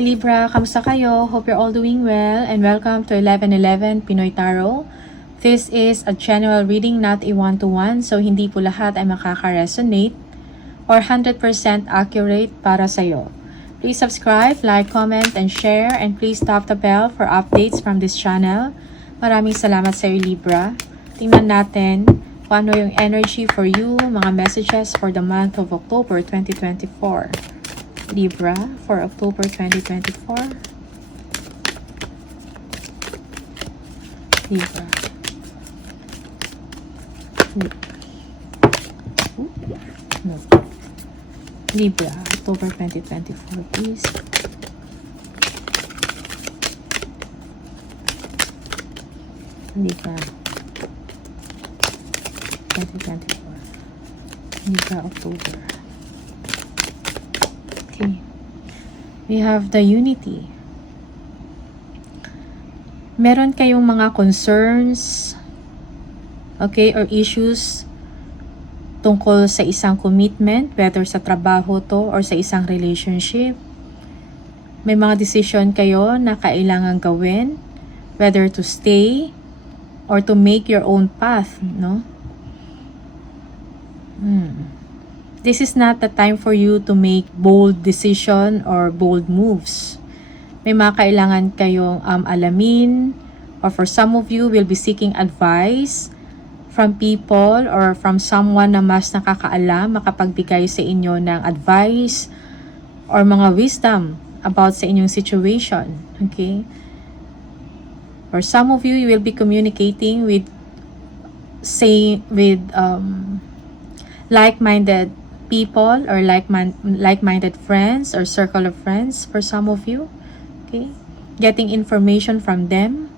Hi Libra, kamusta kayo? Hope you're all doing well and welcome to 1111 Pinoy Tarot. This is a general reading, not a one-to-one, so hindi po lahat ay makaka-resonate or 100% accurate para sa'yo. Please subscribe, like, comment, and share, and please tap the bell for updates from this channel. Maraming salamat sa iyo Libra. Tingnan natin kung ano yung energy for you, mga messages for the month of October 2024. Libra for October 2024. Libra. No. Libra, October 2024, please. Libra 2024. Libra, October. Okay. We have the unity. Meron kayong mga concerns, okay, or issues tungkol sa isang commitment, whether sa trabaho to or sa isang relationship. May mga decision kayo na kailangan gawin, whether to stay or to make your own path, no? This is not the time for you to make bold decision or bold moves. May mga kailangan kayong alamin, or for some of you will be seeking advice from people or from someone na mas nakakaalam, makapagbigay sa inyo ng advice or mga wisdom about sa inyong situation. Okay? For some of you, you will be communicating with like-minded people or like-minded friends or circle of friends for some of you. Okay? Getting information from them.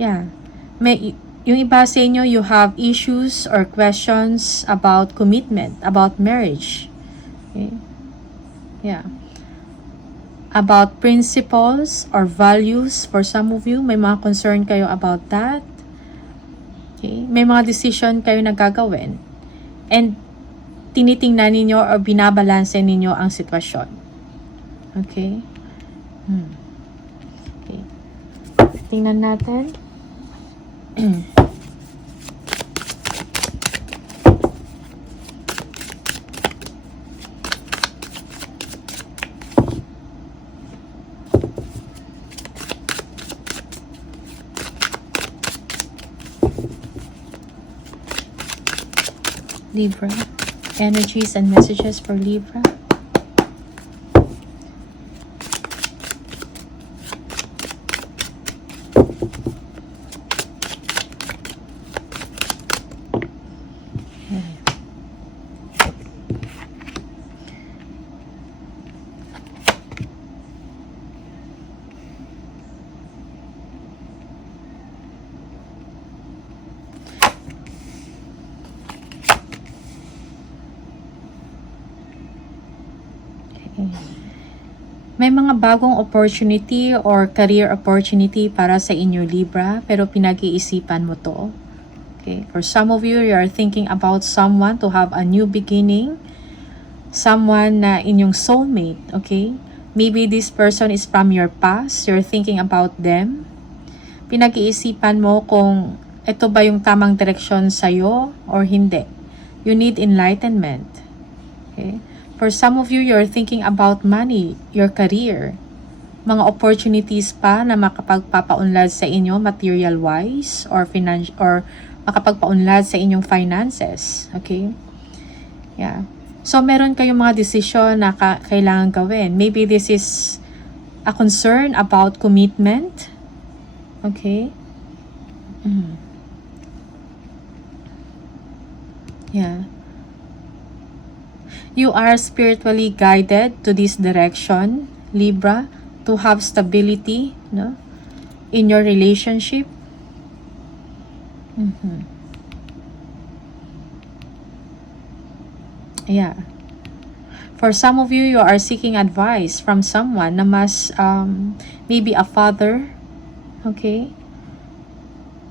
Yeah. Yung iba sa inyo, you have issues or questions about commitment, about marriage. Okay? Yeah. About principles or values for some of you, may mga concern kayo about that. Okay? May mga decision kayo na gagawin. And tinitingnan ninyo or binabalanse ninyo ang sitwasyon. Okay? Okay. Tingnan natin. Libra. Energies and messages for Libra. May mga bagong opportunity or career opportunity para sa inyo Libra, pero pinag-iisipan mo to. Okay? For some of you, you are thinking about someone to have a new beginning, someone na inyong soulmate, okay? Maybe this person is from your past, you're thinking about them. Pinag-iisipan mo kung ito ba yung tamang direksyon sa'yo or hindi. You need enlightenment. Okay? For some of you, you're thinking about money, your career, mga opportunities pa na makapagpapaunlad sa inyo material-wise or makapagpaunlad sa inyong finances. Okay? Yeah. So, meron kayong mga desisyon na kailangan gawin. Maybe this is a concern about commitment. Okay? Yeah. You are spiritually guided to this direction, Libra, to have stability, no, in your relationship. Yeah. For some of you, you are seeking advice from someone na mas, maybe a father, okay?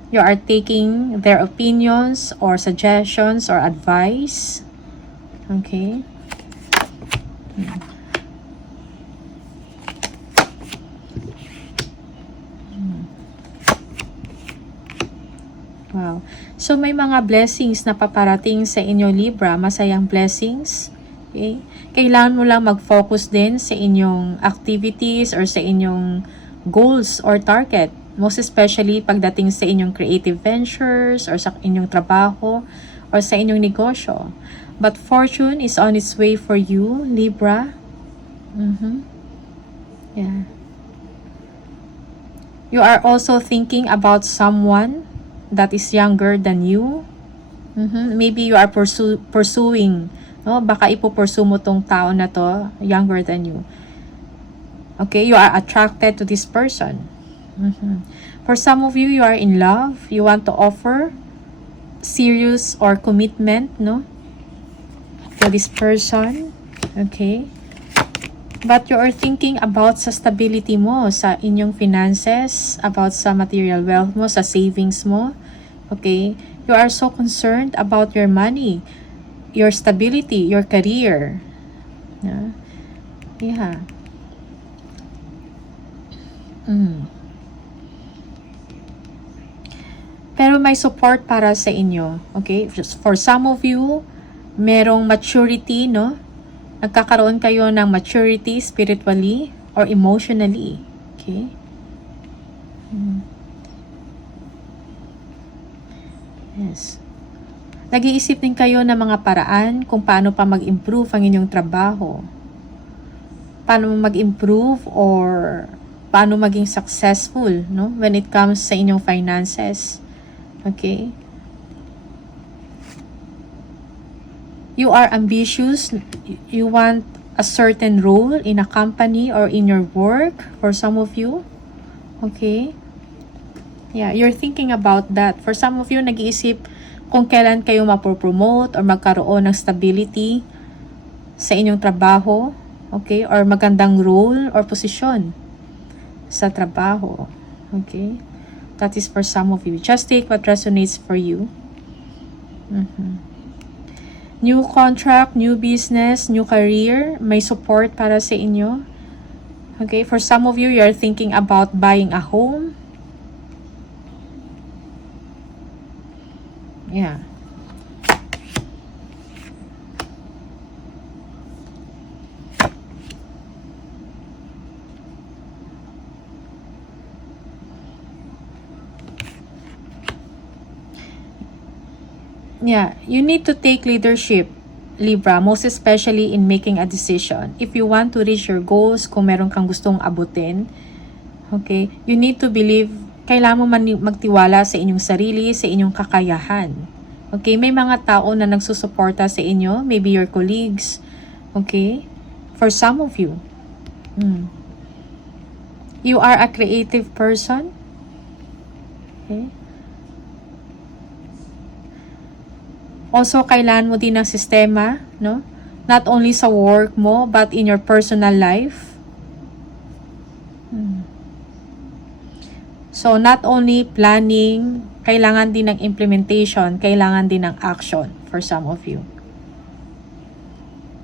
You are taking their opinions or suggestions or advice, okay? Wow. So, may mga blessings na paparating sa inyo, Libra. Masayang blessings. Okay? Kailangan mo lang mag-focus din sa inyong activities or sa inyong goals or target. Most especially pagdating sa inyong creative ventures or sa inyong trabaho or sa inyong negosyo. But fortune is on its way for you, Libra. Yeah. You are also thinking about someone that is younger than you. Maybe you are pursuing, no? Baka ipupursue mo tong tao na to, younger than you. Okay, you are attracted to this person. For some of you, you are in love. You want to offer serious or commitment, no? To this person. Okay. But you are thinking about sa stability mo, sa inyong finances, about sa material wealth mo, sa savings mo. Okay? You are so concerned about your money, your stability, your career. Yeah. Pero may support para sa inyo. Okay? For some of you, merong maturity, no? Nagkakaroon kayo ng maturity spiritually or emotionally. Okay? Yes. Nag-iisip din kayo ng mga paraan kung paano pa mag-improve ang inyong trabaho. Paano mag-improve or paano maging successful, no? When it comes sa inyong finances. Okay? You are ambitious. You want a certain role in a company or in your work for some of you. Okay? Yeah, you're thinking about that. For some of you, nag-iisip kung kailan kayo mapopromote or magkaroon ng stability sa inyong trabaho. Okay? Or magandang role or posisyon sa trabaho. Okay? That is for some of you. Just take what resonates for you. New contract, new business, new career, may support para sa inyo. Okay, for some of you, you're thinking about buying a home. Yeah. Yeah, you need to take leadership, Libra, most especially in making a decision. If you want to reach your goals, kung meron kang gustong abutin, okay, you need to believe, kailangan mo magtiwala sa inyong sarili, sa inyong kakayahan. Okay, may mga tao na nagsusuporta sa inyo, maybe your colleagues, okay, for some of you. You are a creative person, okay. Also, kailangan mo din ng sistema, no? Not only sa work mo, but in your personal life. So, not only planning, kailangan din ng implementation, kailangan din ng action for some of you.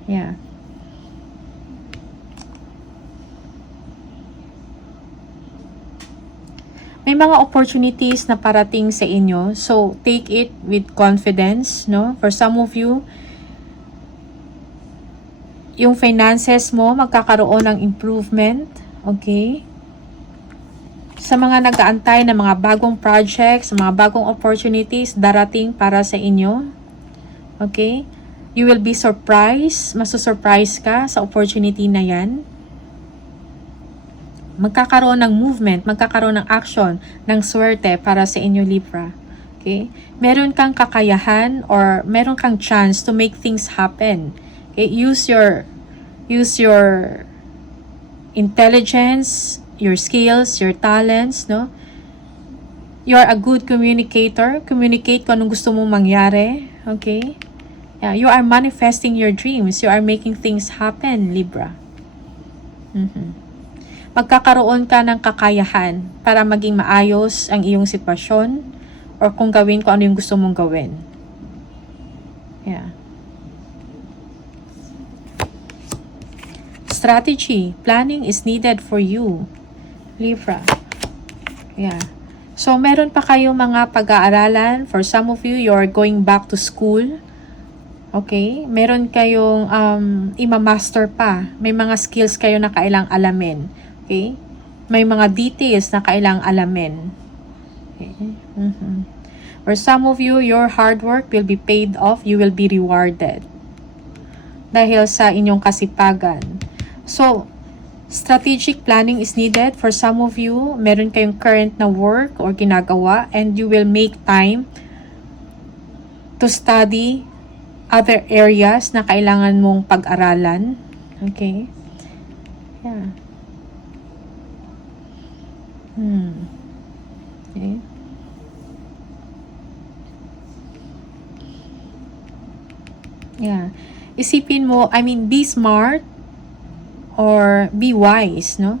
Yeah. May mga opportunities na parating sa inyo. So, take it with confidence, no? For some of you, yung finances mo magkakaroon ng improvement, okay? Sa mga nag-aantay ng mga bagong projects, mga bagong opportunities darating para sa inyo, okay? You will be surprised, masusurprise ka sa opportunity na yan. Magkakaroon ng movement, magkakaroon ng action, ng swerte para sa inyo, Libra. Okay? Meron kang kakayahan or meron kang chance to make things happen. Okay? Use your intelligence, your skills, your talents, no? You are a good communicator. Communicate kung anong gusto mong mangyari. Okay? Yeah, you are manifesting your dreams. You are making things happen, Libra. Magkakaroon ka ng kakayahan para maging maayos ang iyong sitwasyon or kung gawin kung ano yung gusto mong gawin. Yeah. Strategy, planning is needed for you, Libra. Yeah. So, meron pa kayong mga pag-aaralan. For some of you, you're going back to school. Okay? Meron kayong ima-master pa. May mga skills kayo na kailang alamin. Okay? May mga details na kailang alamin. Okay? For some of you, your hard work will be paid off. You will be rewarded. Dahil sa inyong kasipagan. So, strategic planning is needed. For some of you, meron kayong current na work or ginagawa and you will make time to study other areas na kailangan mong pag-aralan. Okay? Yeah. Okay. Yeah. Isipin mo, be smart or be wise, no?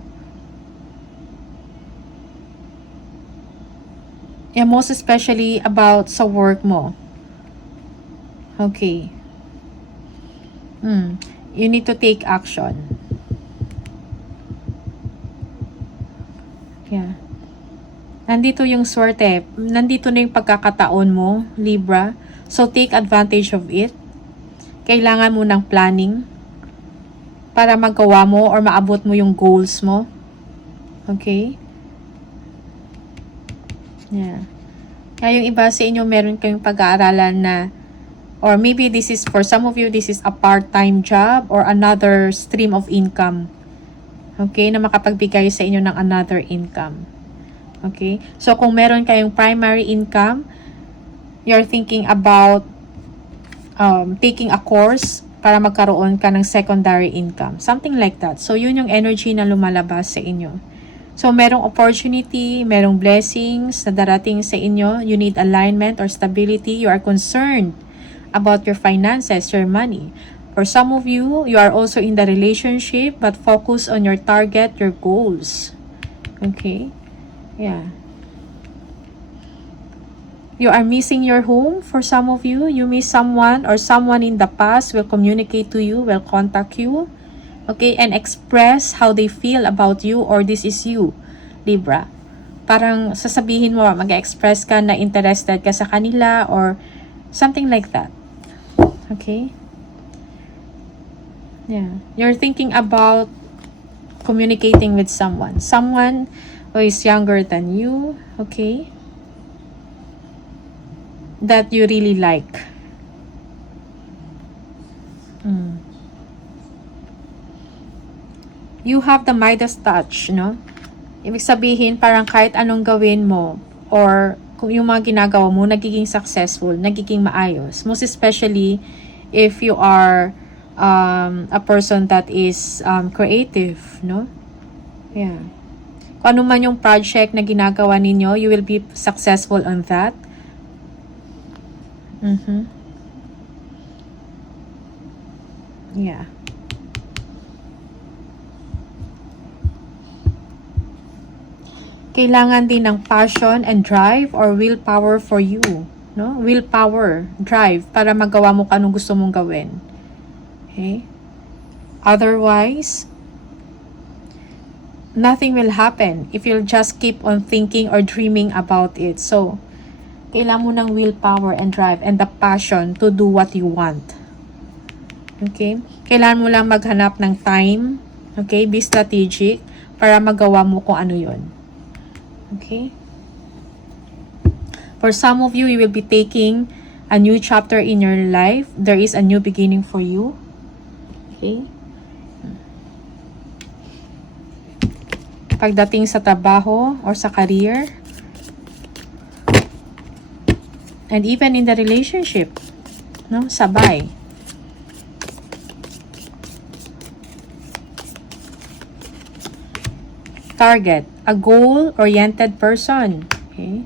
Yeah, most especially about sa work mo. Okay. You need to take action. Yeah. Nandito yung swerte. Nandito na yung pagkakataon mo, Libra. So, take advantage of it. Kailangan mo ng planning para magawa mo or maabot mo yung goals mo. Okay? Yeah. Kaya yung iba sa inyo, meron kayong pag-aaralan na, or maybe this is, for some of you, this is a part-time job or another stream of income. Okay? Na makapagbigay sa inyo ng another income. Okay? So, kung meron kayong primary income, you're thinking about taking a course para magkaroon ka ng secondary income. Something like that. So, yun yung energy na lumalabas sa inyo. So, merong opportunity, merong blessings na darating sa inyo. You need alignment or stability. You are concerned about your finances, your money. For some of you, you are also in the relationship but focus on your target, your goals. Okay? Yeah. You are missing your home. For some of you, you miss someone or someone in the past will communicate to you, will contact you. Okay? And express how they feel about you or this is you, Libra. Parang sasabihin mo, mag-express ka na interested ka sa kanila or something like that. Okay? Yeah. You're thinking about communicating with someone. Someone who is younger than you. Okay? That you really like. You have the Midas touch, no? Ibig sabihin, parang kahit anong gawin mo or kung yung mga ginagawa mo, nagiging successful, nagiging maayos. Most especially if you are a person that is creative, no? Yeah. Kung ano man yung project na ginagawa ninyo, you will be successful on that. Yeah. Kailangan din ng passion and drive or willpower for you. No? Willpower, drive, para magawa mo kung anong gusto mong gawin. Okay? Otherwise, nothing will happen if you'll just keep on thinking or dreaming about it. So, kailangan mo ng willpower and drive and the passion to do what you want. Okay? Kailangan mo lang maghanap ng time. Okay? Be strategic para magawa mo kung ano yon. Okay? For some of you, you will be taking a new chapter in your life. There is a new beginning for you. Okay? Pagdating sa trabaho or sa career, and even in the relationship, no? Sabay. Target, a goal-oriented person. Okay?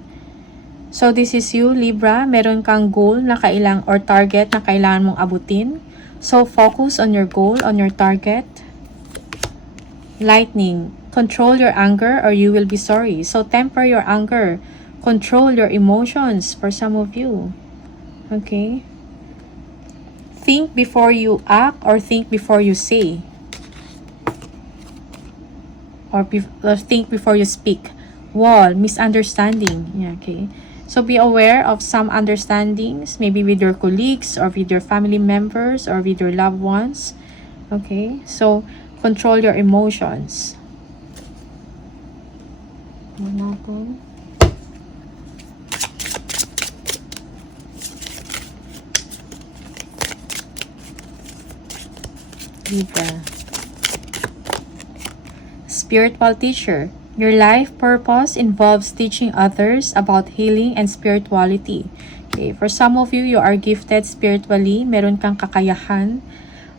So, this is you, Libra. Meron kang goal na kailang or target na kailangan mong abutin. So, focus on your goal, on your target. Lightning, control your anger or you will be sorry. So, temper your anger. Control your emotions for some of you. Okay? Think before you act or think before you say. Or think before you speak. wall, misunderstanding. Yeah, okay. So be aware of some understandings, maybe with your colleagues or with your family members or with your loved ones. Okay, so control your emotions. Libra. Spiritual teacher. Your life purpose involves teaching others about healing and spirituality. Okay, for some of you, you are gifted spiritually. Meron kang kakayahan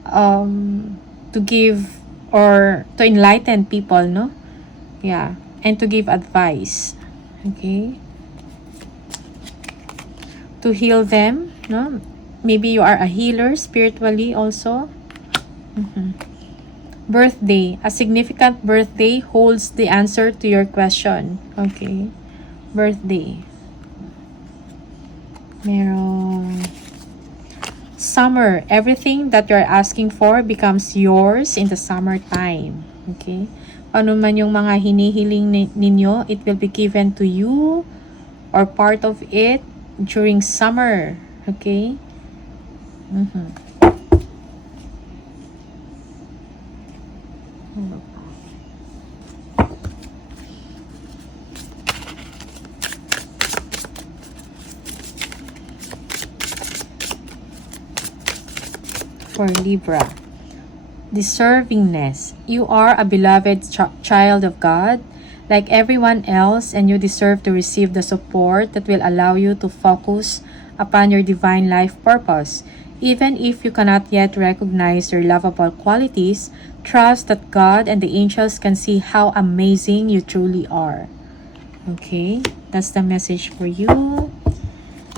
to give or to enlighten people, no? Yeah, and to give advice. Okay? To heal them, no? Maybe you are a healer spiritually also. Birthday. A significant birthday holds the answer to your question. Okay. Birthday. Meron. Summer. Everything that you're asking for becomes yours in the summertime. Okay. Ano man yung mga hinihiling ninyo, it will be given to you or part of it during summer. Okay. For Libra, deservingness. You are a beloved child of God, like everyone else, and you deserve to receive the support that will allow you to focus upon your divine life purpose. Even if you cannot yet recognize your lovable qualities, trust that God and the angels can see how amazing you truly are. Okay, that's the message for you.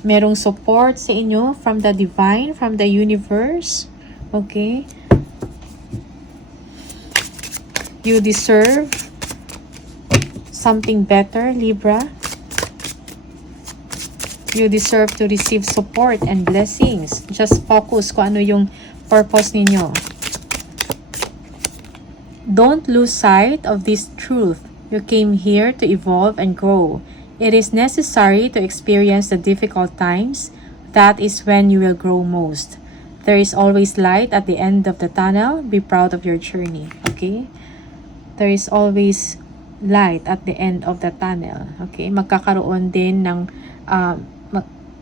Merong support sa inyo from the divine, from the universe. Okay? You deserve something better, Libra. You deserve to receive support and blessings. Just focus kung ano yung purpose ninyo. Don't lose sight of this truth. You came here to evolve and grow. It is necessary to experience the difficult times. That is when you will grow most. There is always light at the end of the tunnel. Be proud of your journey. Okay? There is always light at the end of the tunnel. Okay? Magkakaroon din ng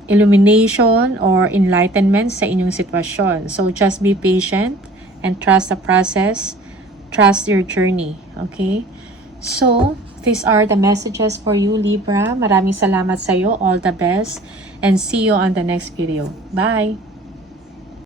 illumination or enlightenment sa inyong sitwasyon. So, just be patient and trust the process. Trust your journey. Okay? So, these are the messages for you, Libra. Maraming salamat sa iyo. All the best. And see you on the next video. Bye!